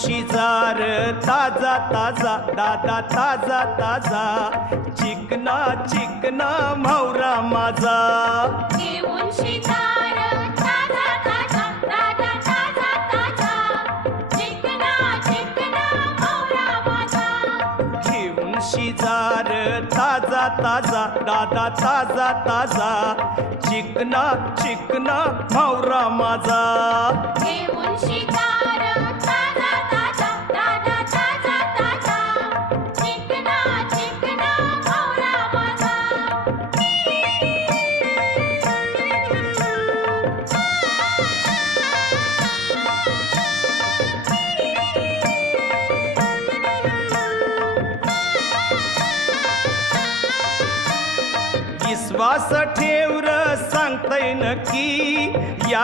शिजार ताजा ताजा दादा ताजा ताजा चिकना चिकना म्हावरा माझा घेऊन शिजार ताजा ताजा दादा ताजा ताजा चिकना चिकना म्हावरा माझा घेऊन शिजार ताजा ताजा दादा ताजा ताजा चिकना चिकना म्हावरा माझा घेऊन शिजार ताजा ताजा दादा ताजा ताजा चिकना चिकना म्हावरा माझा विश्वास ठेव र सांगतय नक्की या